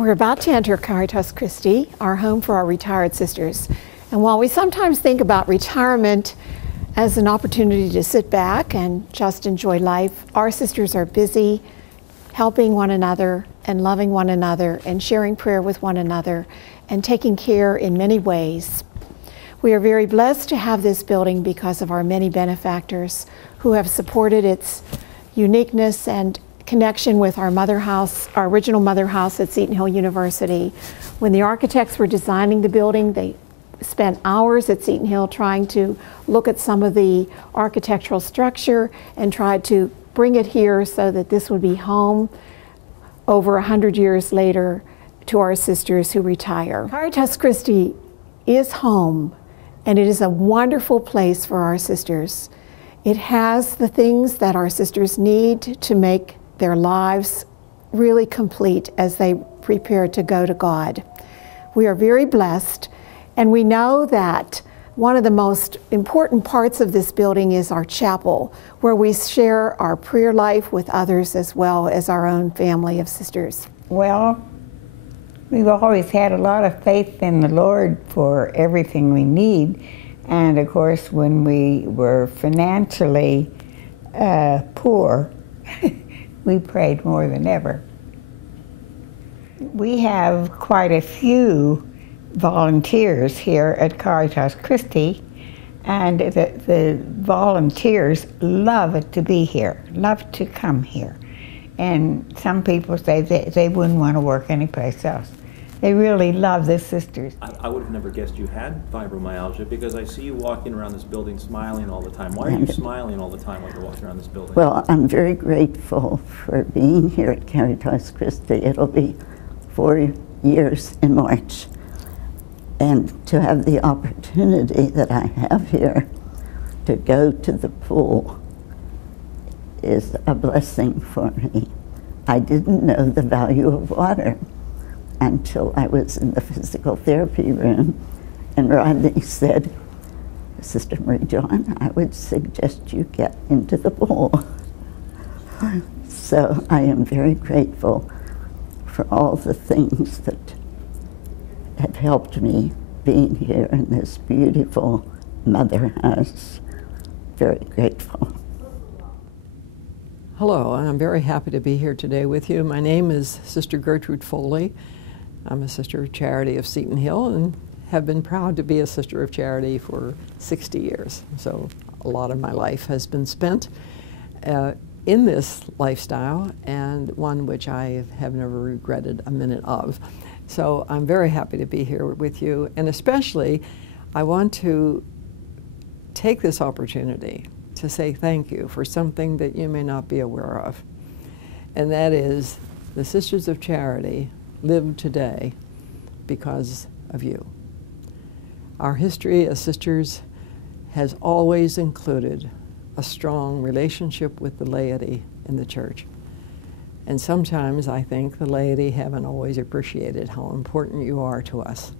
We're about to enter Caritas Christi, our home for our retired sisters. And while we sometimes think about retirement as an opportunity to sit back and just enjoy life, our sisters are busy helping one another and loving one another and sharing prayer with one another and taking care in many ways. We are very blessed to have this building because of our many benefactors who have supported its uniqueness and connection with our mother house, our original mother house at Seton Hill University. When the architects were designing the building, they spent hours at Seton Hill trying to look at some of the architectural structure and tried to bring it here so that this would be home over 100 years later to our sisters who retire. Caritas Christi is home, and it is a wonderful place for our sisters. It has the things that our sisters need to make their lives really complete as they prepare to go to God. We are very blessed, and we know that one of the most important parts of this building is our chapel, where we share our prayer life with others as well as our own family of sisters. Well, we've always had a lot of faith in the Lord for everything we need, and of course when we were financially poor, we prayed more than ever. We have quite a few volunteers here at Caritas Christi, and the volunteers love it to be here, love to come here. And some people say they wouldn't want to work anyplace else. They really love the sisters. I would have never guessed you had fibromyalgia because I see you walking around this building smiling all the time. Why are you smiling all the time while you're walking around this building? Well, I'm very grateful for being here at Caritas Christi. It'll be 4 years in March. And to have the opportunity that I have here to go to the pool is a blessing for me. I didn't know the value of water until I was in the physical therapy room, and Rodney said, "Sister Marie John, I would suggest you get into the pool." So I am very grateful for all the things that have helped me being here in this beautiful mother house. Very grateful. Hello, I'm very happy to be here today with you. My name is Sister Gertrude Foley. I'm a Sister of Charity of Seton Hill and have been proud to be a Sister of Charity for 60 years. So a lot of my life has been spent in this lifestyle, and one which I have never regretted a minute of. So I'm very happy to be here with you, and especially I want to take this opportunity to say thank you for something that you may not be aware of, and that is the Sisters of Charity live today because of you. Our history as sisters has always included a strong relationship with the laity in the church. And sometimes I think the laity haven't always appreciated how important you are to us.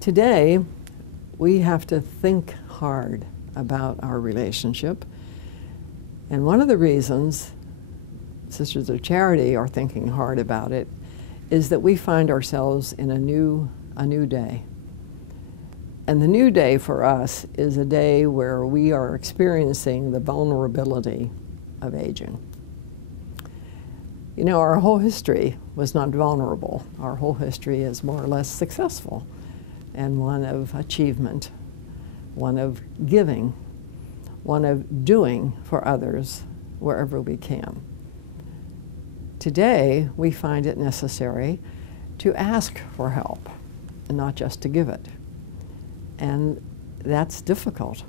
Today, we have to think hard about our relationship. And one of the reasons Sisters of Charity are thinking hard about it is that we find ourselves in a new day. And the new day for us is a day where we are experiencing the vulnerability of aging. You know, our whole history was not vulnerable. Our whole history is more or less successful and one of achievement, one of giving, one of doing for others wherever we can. Today, we find it necessary to ask for help and not just to give it. And that's difficult.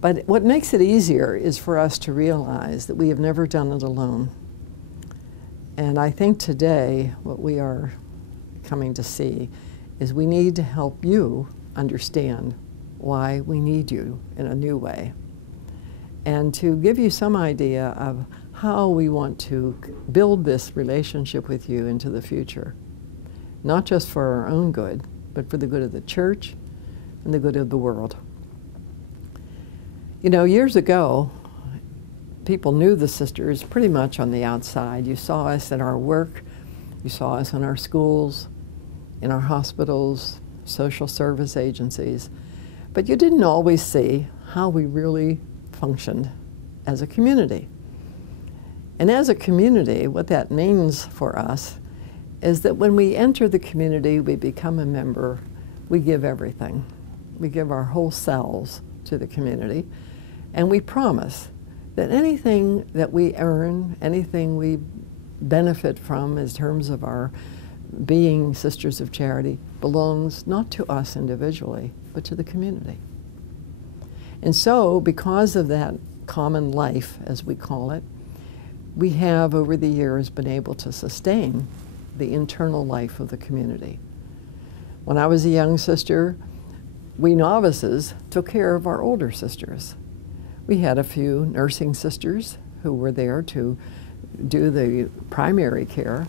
But what makes it easier is for us to realize that we have never done it alone. And I think today what we are coming to see is we need to help you understand why we need you in a new way, and to give you some idea of how we want to build this relationship with you into the future, not just for our own good, but for the good of the church and the good of the world. You know, years ago, people knew the sisters pretty much on the outside. You saw us at our work, You saw us in our schools, in our hospitals, social service agencies, but you didn't always see how we really functioned as a community. And as a community, what that means for us is that when we enter the community, we become a member, we give everything. We give our whole selves to the community, and we promise that anything that we earn, anything we benefit from in terms of our being Sisters of Charity belongs not to us individually, but to the community. And so, because of that common life, as we call it, we have over the years been able to sustain the internal life of the community. When I was a young sister, we novices took care of our older sisters. We had a few nursing sisters who were there to do the primary care,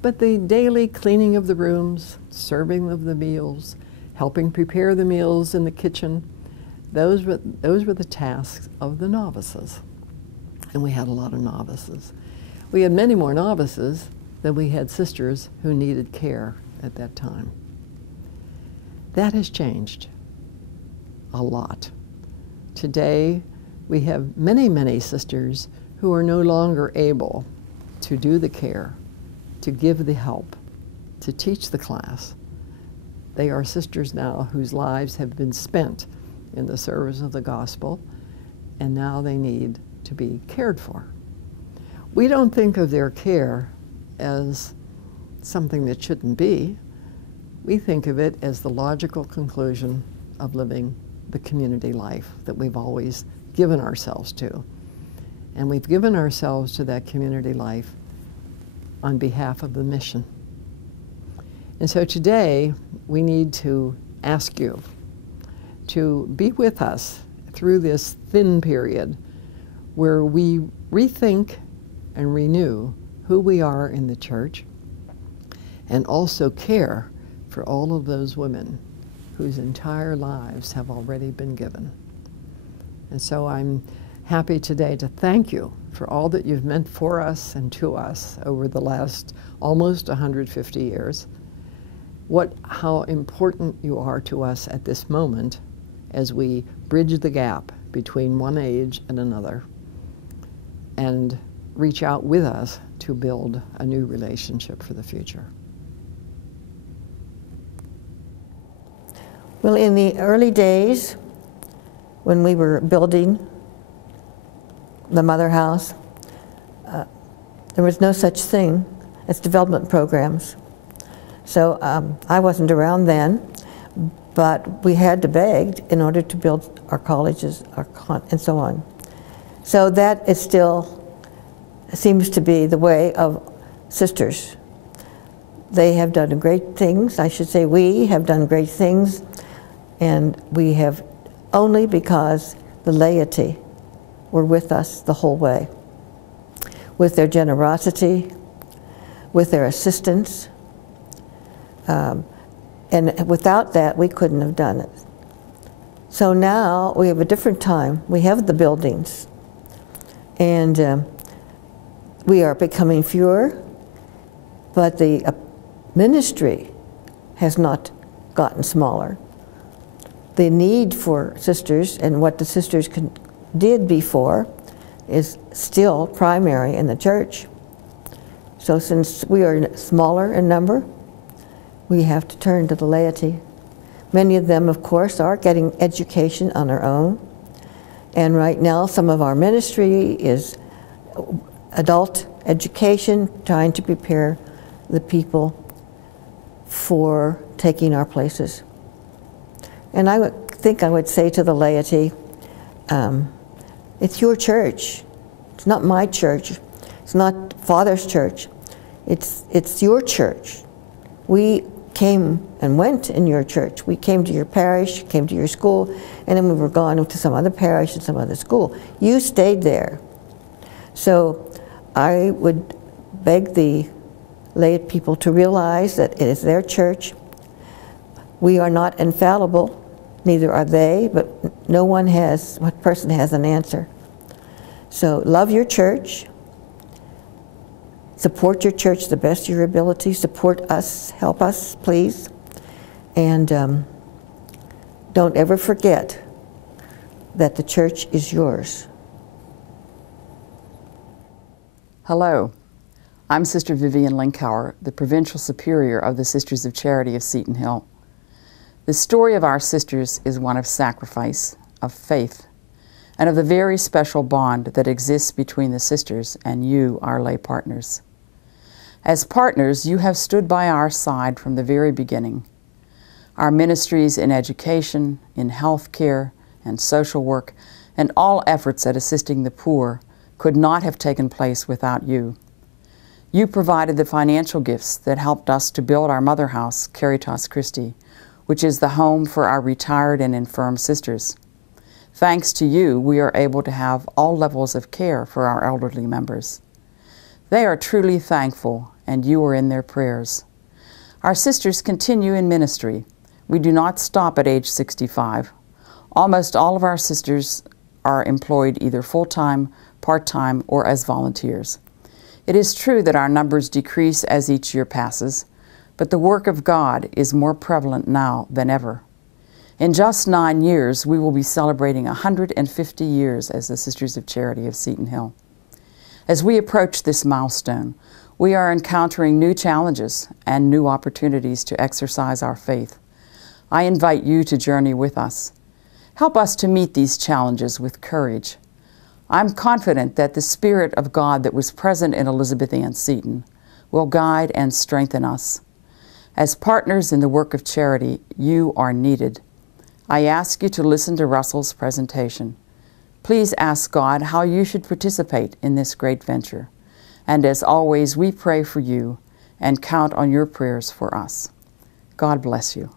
but the daily cleaning of the rooms, serving of the meals, helping prepare the meals in the kitchen, those were the tasks of the novices. And we had a lot of novices. We had many more novices than we had sisters who needed care at that time. That has changed a lot. Today, we have many, many sisters who are no longer able to do the care, to give the help, to teach the class. They are sisters now whose lives have been spent in the service of the gospel, and now they need to be cared for. We don't think of their care as something that shouldn't be. We think of it as the logical conclusion of living the community life that we've always given ourselves to. And we've given ourselves to that community life on behalf of the mission. And so today, we need to ask you to be with us through this thin period where we rethink and renew who we are in the church, and also care for all of those women whose entire lives have already been given. And so I'm happy today to thank you for all that you've meant for us and to us over the last almost 150 years. How important you are to us at this moment as we bridge the gap between one age and another and reach out with us to build a new relationship for the future. Well, in the early days, when we were building the Mother House, there was no such thing as development programs. So I wasn't around then, but we had to beg in order to build our colleges and so on. So that is still seems to be the way of sisters. They have done great things. I should say we have done great things, and we have only because the laity were with us the whole way, with their generosity, with their assistance, and without that we couldn't have done it. So now we have a different time. We have the buildings, and we are becoming fewer, but the ministry has not gotten smaller. The need for sisters and what the sisters did before is still primary in the church. So since we are smaller in number, we have to turn to the laity. Many of them, of course, are getting education on their own. And right now, some of our ministry is adult education, trying to prepare the people for taking our places. And I think I would say to the laity, it's your church. It's not my church. It's not Father's church. It's your church. We came and went in your church. We came to your parish, came to your school, and then we were gone to some other parish and some other school. You stayed there. So I would beg the lay people to realize that it is their church. We are not infallible, neither are they, but one person has an answer. So love your church, Support your church the best of your ability. Support us, help us, please. And don't ever forget that the church is yours. Hello, I'm Sister Vivian Linkauer, the Provincial Superior of the Sisters of Charity of Seton Hill. The story of our sisters is one of sacrifice, of faith, and of the very special bond that exists between the sisters and you, our lay partners. As partners, you have stood by our side from the very beginning. Our ministries in education, in health care, and social work, and all efforts at assisting the poor could not have taken place without you. You provided the financial gifts that helped us to build our mother house, Caritas Christi, which is the home for our retired and infirm sisters. Thanks to you, we are able to have all levels of care for our elderly members. They are truly thankful, and you are in their prayers. Our sisters continue in ministry. We do not stop at age 65. Almost all of our sisters are employed either full-time, part-time, or as volunteers. It is true that our numbers decrease as each year passes, but the work of God is more prevalent now than ever. In just 9 years, we will be celebrating 150 years as the Sisters of Charity of Seton Hill. As we approach this milestone, we are encountering new challenges and new opportunities to exercise our faith. I invite you to journey with us. Help us to meet these challenges with courage. I'm confident that the Spirit of God that was present in Elizabeth Ann Seton will guide and strengthen us. As partners in the work of charity, you are needed. I ask you to listen to Russell's presentation. Please ask God how you should participate in this great venture. And as always, we pray for you and count on your prayers for us. God bless you.